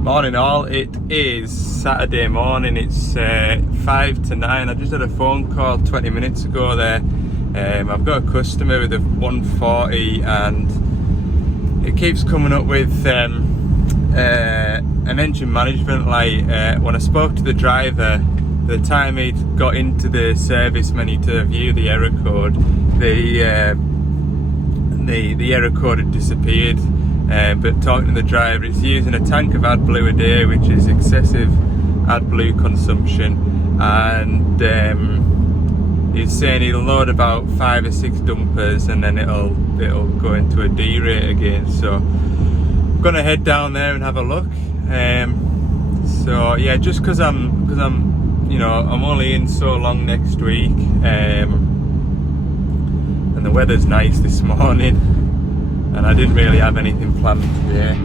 Morning all, it is Saturday morning, it's 5 to 9. I just had a phone call 20 minutes ago there. I've got a customer with a 140 and it keeps coming up with an engine management light. When I spoke to the driver, the time he'd got into the service menu to view the error code, the error code had disappeared. But talking to the driver, he's using a tank of AdBlue a day, which is excessive AdBlue consumption, and he's saying he'll load about 5 or 6 dumpers and then it'll go into a D rate again. So I'm gonna head down there and have a look. So yeah, just because I'm I'm only in so long next week, and the weather's nice this morning. And I didn't really have anything planned today.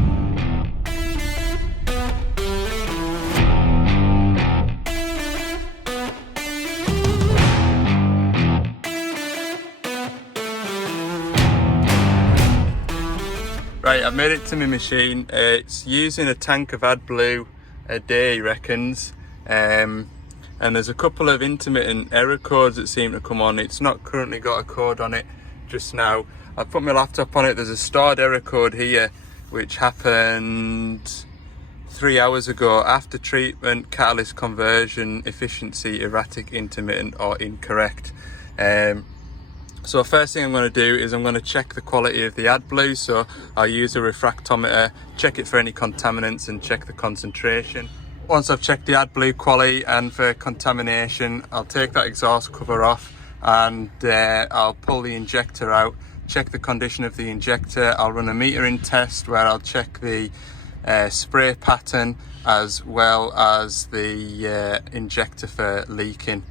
Right, I've made it to my machine. It's using a tank of AdBlue a day, he reckons. And there's a couple of intermittent error codes that seem to come on. It's not currently got a code on it just now. I've put my laptop on it. There's a stored error code here which happened 3 hours ago. After treatment, catalyst conversion efficiency erratic, intermittent or incorrect. So first thing I'm going to do is I'm going to check the quality of the AdBlue. So I'll use a refractometer, check it for any contaminants and check the concentration. Once I've checked the AdBlue quality and for contamination, I'll take that exhaust cover off and I'll pull the injector out, check the condition of the injector. I'll run a metering test where I'll check the spray pattern as well as the injector for leaking.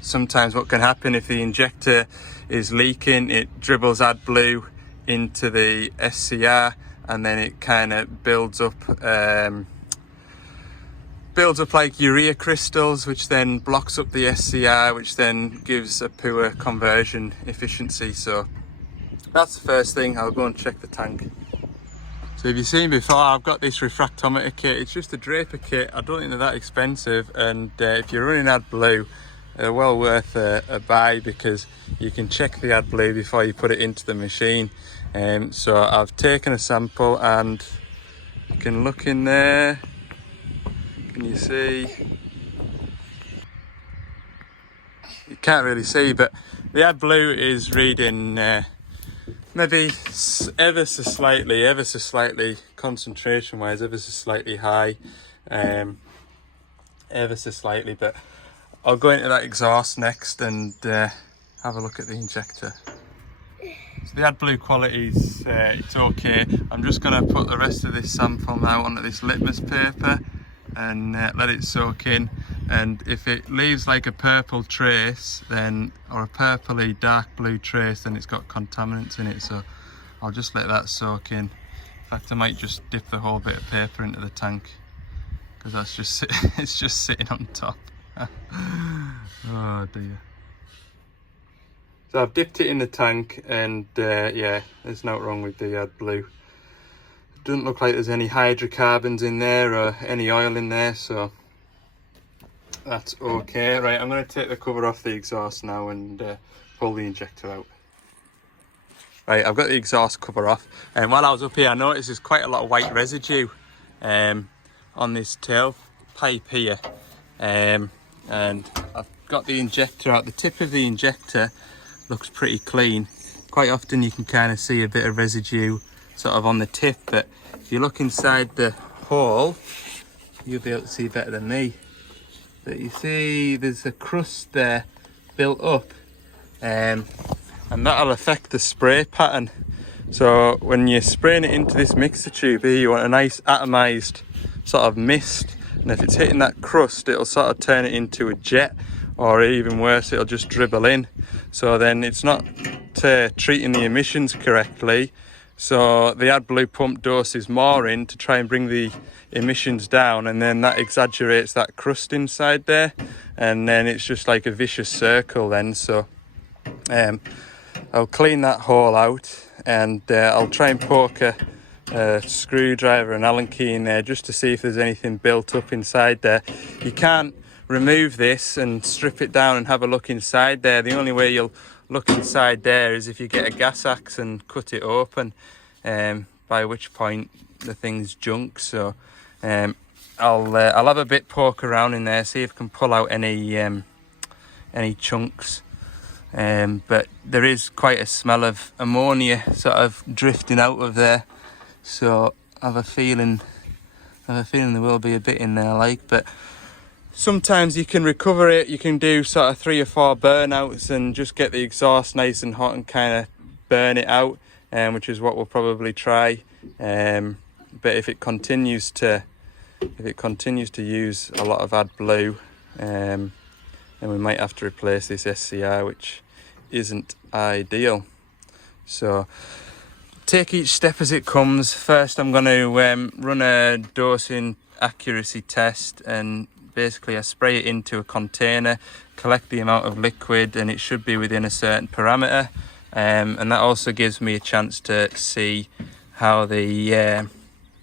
Sometimes what can happen if the injector is leaking, it dribbles AdBlue into the SCR and then it kind of builds up like urea crystals, which then blocks up the SCR, which then gives a poor conversion efficiency. So that's the first thing. I'll go and check the tank. So if you've seen before, I've got this refractometer kit. It's just a Draper kit. I don't think they're that expensive, and if you're running AdBlue, they're well worth a buy because you can check the AdBlue before you put it into the machine. So I've taken a sample and you can look in there. Can you see? You can't really see, but the AdBlue is reading maybe ever so slightly concentration wise, ever so slightly high, ever so slightly. But I'll go into that exhaust next and have a look at the injector. So the AdBlue quality's it's okay. I'm just going to put the rest of this sample now onto this litmus paper and let it soak in, and if it leaves like a purple trace then, or a purpley dark blue trace, then it's got contaminants in it. So I'll just let that soak in. In fact, I might just dip the whole bit of paper into the tank because that's just it's just sitting on top. Oh dear. So I've dipped it in the tank and yeah, there's nothing wrong with the AdBlue. Doesn't look like there's any hydrocarbons in there or any oil in there, so that's okay. Right, I'm going to take the cover off the exhaust now and pull the injector out. Right, I've got the exhaust cover off, and while I was up here I noticed there's quite a lot of white residue on this tail pipe here, and I've got the injector out. The tip of the injector looks pretty clean. Quite often you can kind of see a bit of residue sort of on the tip, but if you look inside the hole you'll be able to see better than me. But you see there's a crust there built up, and that'll affect the spray pattern. So when you're spraying it into this mixer tube here, you want a nice atomized sort of mist, and if it's hitting that crust it'll sort of turn it into a jet, or even worse, it'll just dribble in. So then it's not treating the emissions correctly. So the AdBlue pump doses more in to try and bring the emissions down, and then that exaggerates that crust inside there, and then it's just like a vicious circle then. So I'll clean that hole out, and I'll try and poke a a screwdriver and Allen key in there just to see if there's anything built up inside there. You can't remove this and strip it down and have a look inside there. The only way you'll look inside there is if you get a gas axe and cut it open, by which point the thing's junk. So I'll have a bit poke around in there, see if I can pull out any chunks. But there is quite a smell of ammonia sort of drifting out of there, so I have a feeling there will be a bit in there, like. But sometimes you can recover it. You can do sort of 3 or 4 burnouts and just get the exhaust nice and hot and kind of burn it out, which is what we'll probably try. But if it continues to use a lot of AdBlue, then we might have to replace this SCR, which isn't ideal. So take each step as it comes. First I'm going to run a dosing accuracy test, and basically I spray it into a container, collect the amount of liquid, and it should be within a certain parameter, and that also gives me a chance to see how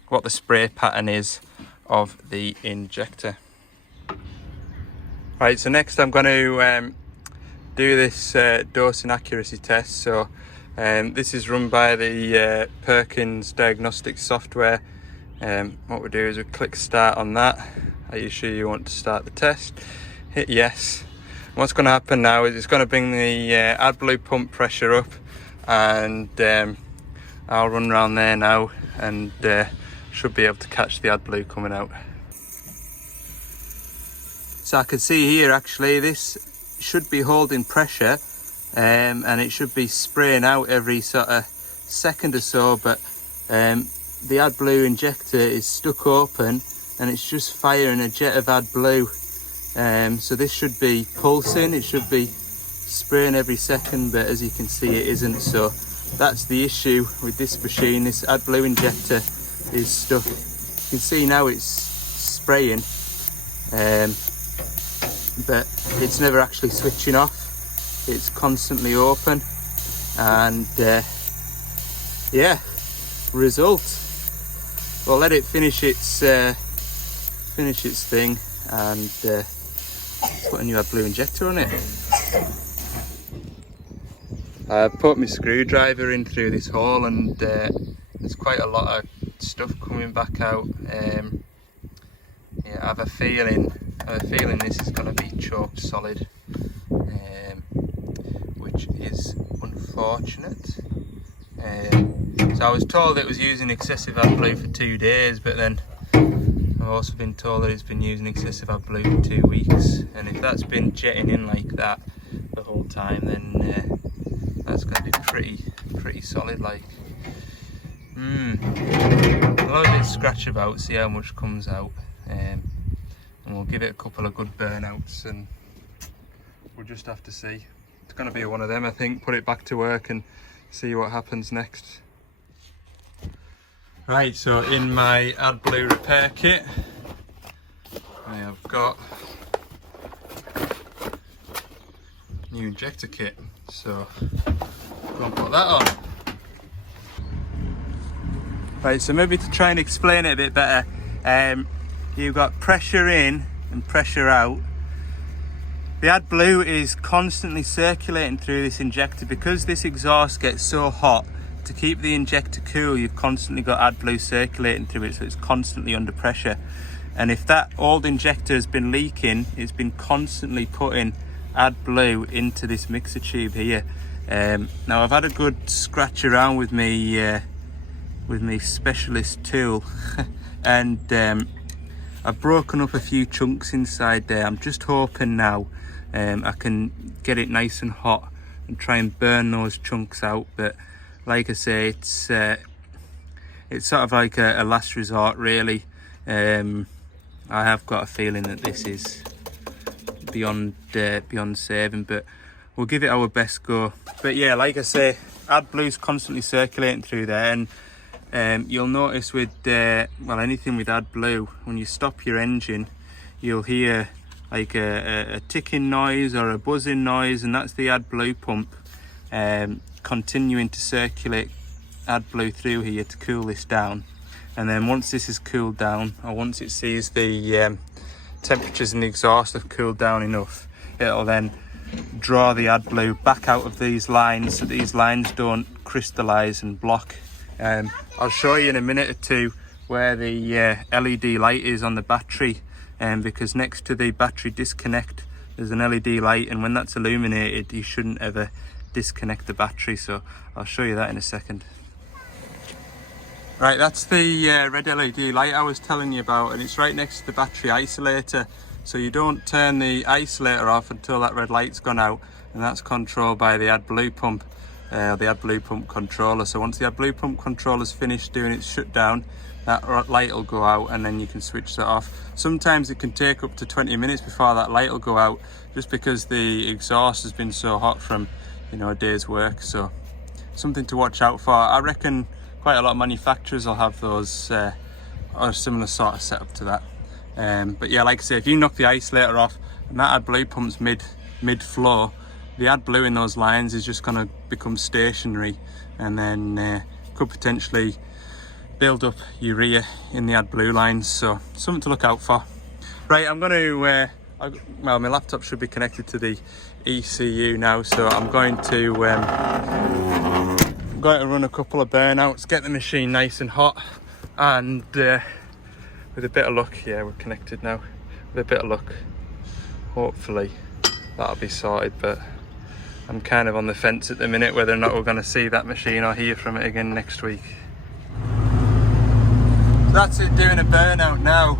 what the spray pattern is of the injector. Right, so next I'm going to do this dosing accuracy test. So this is run by the Perkins diagnostic software. What we do is we click start on that. Are you sure you want to start the test? Hit yes. And what's going to happen now is it's going to bring the AdBlue pump pressure up, and I'll run around there now and should be able to catch the AdBlue coming out. So I can see here actually this should be holding pressure, and it should be spraying out every sort of second or so, but the AdBlue injector is stuck open and it's just firing a jet of AdBlue. So this should be pulsing, it should be spraying every second, but as you can see it isn't. So that's the issue with this machine. This AdBlue injector is stuck. You can see now it's spraying, but it's never actually switching off. It's constantly open, and yeah, result. We'll let it finish its thing, and put a new AdBlue injector on it. I put my screwdriver in through this hole, and there's quite a lot of stuff coming back out. Yeah, I have a feeling this is going to be choked solid, which is unfortunate. So I was told it was using excessive AdBlue for 2 days, but then I've also been told that it's been using excessive AdBlue for 2 weeks, and if that's been jetting in like that the whole time, then that's going to be pretty solid, like. I'll let it scratch about, see how much comes out, and we'll give it a couple of good burnouts, and we'll just have to see. It's going to be one of them, I think. Put it back to work and see what happens next. Right, so in my AdBlue repair kit I have got new injector kit, so I'll put that on. Right, so maybe to try and explain it a bit better, you've got pressure in and pressure out. The AdBlue is constantly circulating through this injector. Because this exhaust gets so hot, to keep the injector cool, you've constantly got AdBlue circulating through it, so it's constantly under pressure. And if that old injector has been leaking, it's been constantly putting AdBlue into this mixer tube here. Now I've had a good scratch around with me specialist tool and I've broken up a few chunks inside there. I'm just hoping now I can get it nice and hot and try and burn those chunks out, but like I say, it's sort of like a last resort really. I have got a feeling that this is beyond saving, but we'll give it our best go. But yeah, like I say, AdBlue's constantly circulating through there, and you'll notice with well, anything with AdBlue, when you stop your engine, you'll hear like a ticking noise or a buzzing noise, and that's the AdBlue pump continuing to circulate AdBlue through here to cool this down, and then once this is cooled down, or once it sees the temperatures in the exhaust have cooled down enough, it'll then draw the AdBlue back out of these lines so these lines don't crystallize and block. I'll show you in a minute or two where the LED light is on the battery, because next to the battery disconnect there's an LED light, and when that's illuminated you shouldn't ever disconnect the battery, so I'll show you that in a second. Right, that's the red LED light I was telling you about, and it's right next to the battery isolator, so you don't turn the isolator off until that red light's gone out, and that's controlled by the AdBlue pump, the AdBlue pump controller. So once the AdBlue pump controller's finished doing its shutdown, that light will go out, and then you can switch that off. Sometimes it can take up to 20 minutes before that light will go out, just because the exhaust has been so hot from, you know, a day's work. So something to watch out for. I reckon quite a lot of manufacturers will have those or a similar sort of setup to that. But yeah, like I say, if you knock the isolator off and that AdBlue pump's mid flow, the AdBlue in those lines is just going to become stationary, and then could potentially build up urea in the AdBlue lines. So something to look out for. Right, I'm going to well, my laptop should be connected to the ECU now, so I'm going to run a couple of burnouts, get the machine nice and hot, and with a bit of luck, yeah, we're connected now. With a bit of luck, hopefully that'll be sorted, but I'm kind of on the fence at the minute whether or not we're going to see that machine or hear from it again next week. So that's it, doing a burnout now.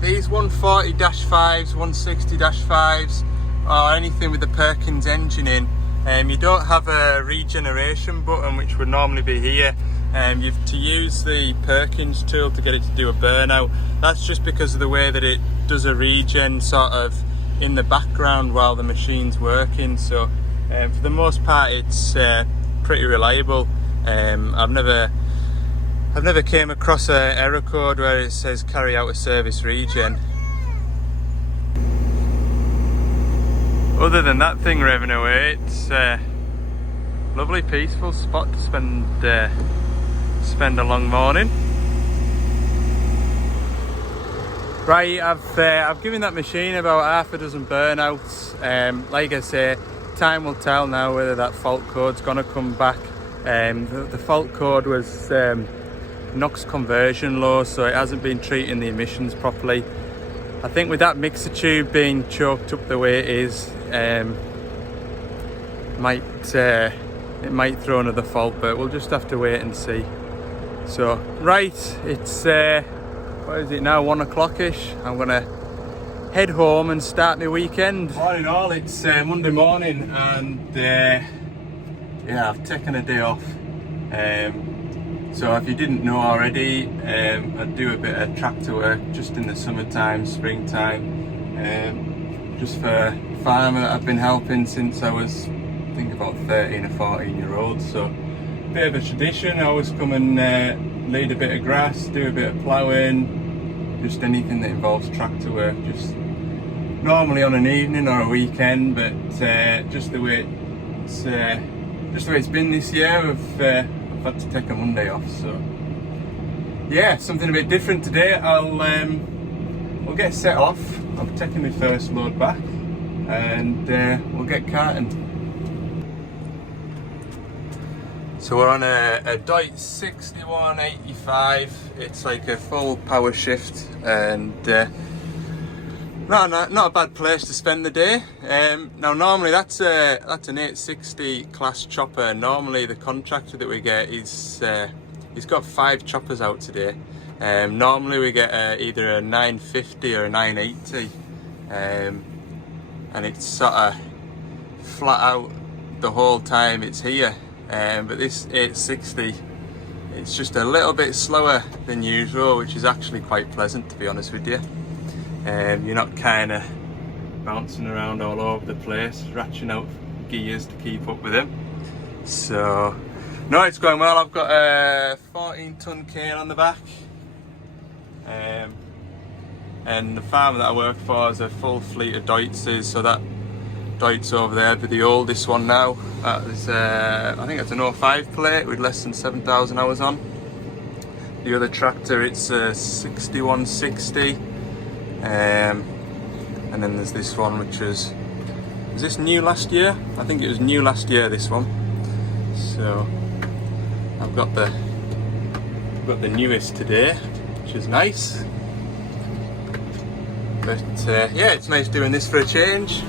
These 140-5s, 160-5s, or anything with the Perkins engine in, you don't have a regeneration button, which would normally be here. You've to use the Perkins tool to get it to do a burnout. That's just because of the way that it does a regen sort of in the background while the machine's working. So for the most part it's pretty reliable. I've never came across an error code where it says carry out a service regen. Other than that thing revving away, it's a lovely peaceful spot to spend a long morning. Right, I've given that machine about half a dozen burnouts. Like I say, time will tell now whether that fault code's gonna come back. The fault code was NOx conversion low, so it hasn't been treating the emissions properly. I think with that mixer tube being choked up the way it is, it might throw another fault, but we'll just have to wait and see. So right, it's what is it now, 1 o'clock-ish. I'm gonna head home and start my weekend. All in all, it's Monday morning, and yeah, I've taken a day off. So if you didn't know already, I do a bit of tractor work just in the summertime, springtime, just for a farmer that I've been helping since I was, I think, about 13 or 14 year old. So a bit of a tradition. I always come and lead a bit of grass, do a bit of ploughing, just anything that involves tractor work, just normally on an evening or a weekend, but just the way it's been this year, I've had to take a Monday off. So yeah, something a bit different today. We'll get set off. I'm taking my first load back, and we'll get carting. So we're on a Deutz 6185. It's like a full power shift, and not a bad place to spend the day. Now normally that's an 860 class chopper. Normally the contractor that we get is he's got 5 choppers out today. Normally we get either a 950 or a 980, and it's sort of flat out the whole time it's here. But this 860, it's just a little bit slower than usual, which is actually quite pleasant, to be honest with you. You're not kind of bouncing around all over the place, ratcheting out gears to keep up with him. So no, it's going well. I've got a 14-ton cane on the back, and the farmer that I work for has a full fleet of Deutzes, so that Deutz over there, but the oldest one now. That is, I think it's an 05 plate with less than 7,000 hours on. The other tractor, it's a 6160. And then there's this one, which was this new last year? I think it was new last year, this one. So I've got the newest today, which is nice. But yeah, it's nice doing this for a change.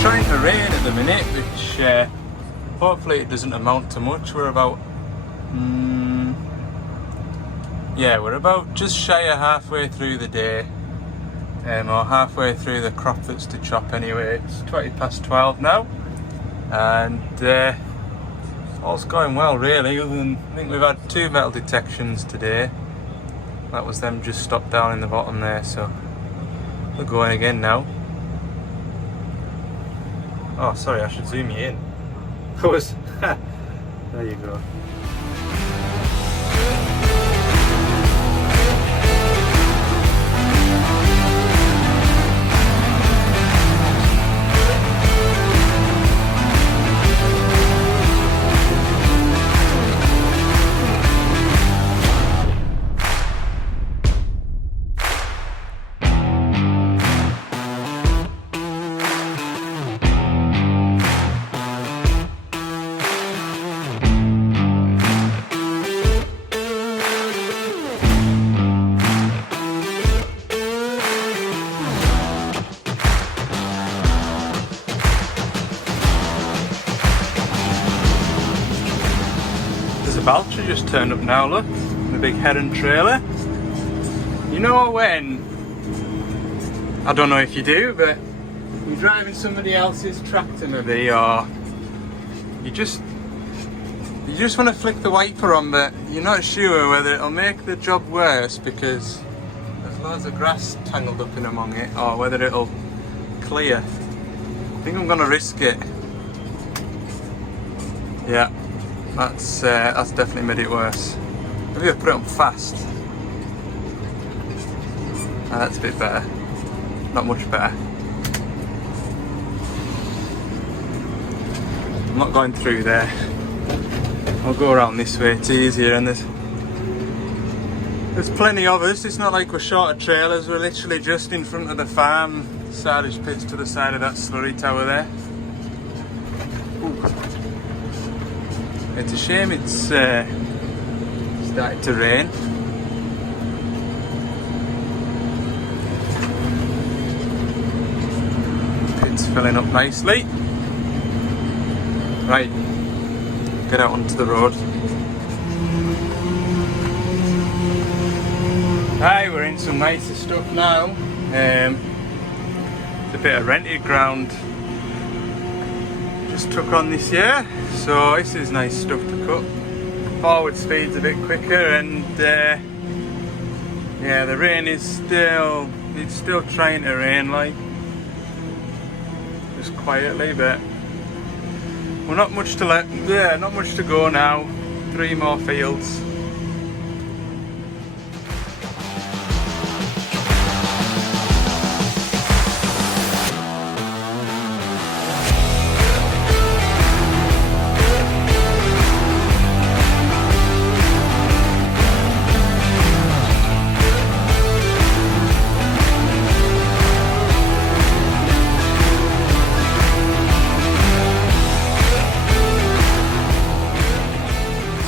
Trying to rain at the minute, which hopefully it doesn't amount to much. We're about we're about just shy of halfway through the day, or halfway through the crop that's to chop anyway. It's 12:20 now, and all's going well really, other than I think we've had 2 metal detections today. That was them just stopped down in the bottom there, so we're going again now. Oh, sorry, I should zoom you in. There you go. Balcher just turned up now, look, the big Heron trailer. You know when, I don't know if you do, but you're driving somebody else's tractor maybe, or you just want to flick the wiper on, but you're not sure whether it'll make the job worse because there's loads of grass tangled up in among it, or whether it'll clear. I think I'm going to risk it. Yeah. That's definitely made it worse. Maybe I put it on fast. That's a bit better. Not much better. I'm not going through there. I'll go around this way, it's easier, and there's plenty of us. It's not like we're short of trailers, we're literally just in front of the farm. Silage pits to the side of that slurry tower there. Ooh. It's a shame it's started to rain. It's filling up nicely. Right, get out onto the road. Hi, we're in some nicer stuff now. It's a bit of rented ground. Just took on this year, so this is nice stuff to cut. Forward speed's a bit quicker, and yeah, the rain is still trying to rain, like, just quietly, but we're not much to not much to go now. 3 more fields.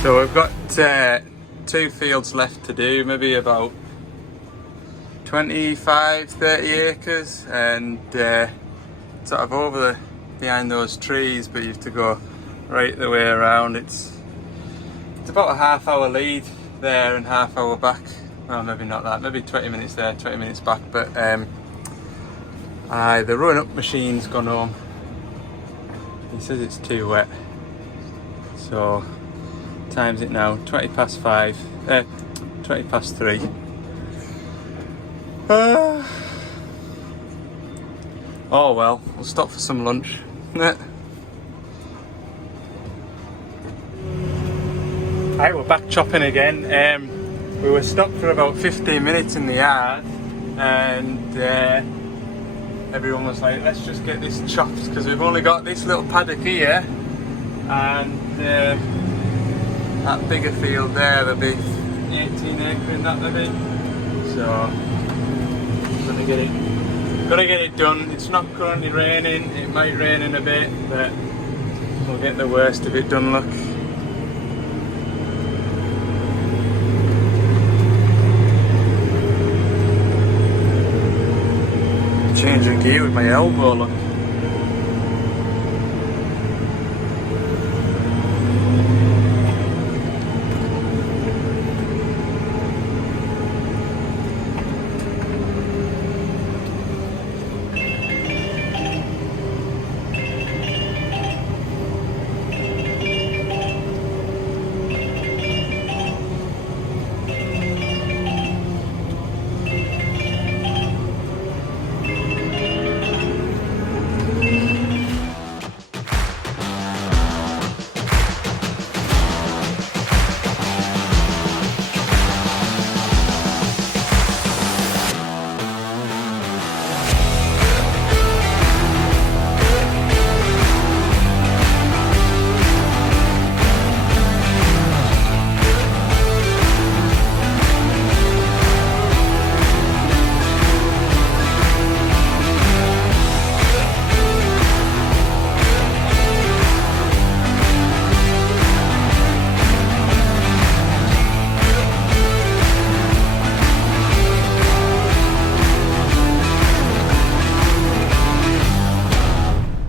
So we've got 2 fields left to do, maybe about 25-30 acres, and sort of over behind those trees, but you have to go right the way around. It's about a half-hour lead there and half-hour back. Well, maybe not that, maybe 20 minutes there, 20 minutes back, but the run-up machine's gone home. He says it's too wet, so time's it now, 20 past 3. Oh well, we'll stop for some lunch. Right, we're back chopping again. We were stopped for about 15 minutes in the yard, and everyone was like, let's just get this chopped, because we've only got this little paddock here, and that bigger field there, there'll be 18 acre in that maybe. So gotta get it done. It's not currently raining, it might rain in a bit, but we'll get the worst of it done, look. Changing gear with my elbow, look.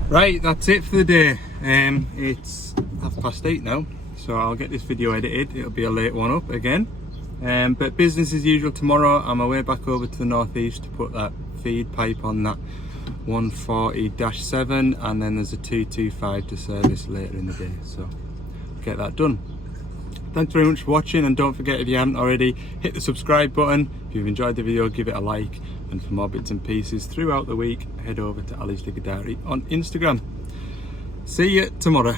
Right, that's it for the day. It's 8:30 now, so I'll get this video edited. It'll be a late one up again. But business as usual tomorrow. I'm away back over to the northeast to put that feed pipe on that 140-7, and then there's a 225 to service later in the day, so get that done. Thanks very much for watching, and don't forget, if you haven't already, hit the subscribe button. If you've enjoyed the video, give it a like, and for more bits and pieces throughout the week, head over to Ali's Digger Diary on Instagram. See you tomorrow.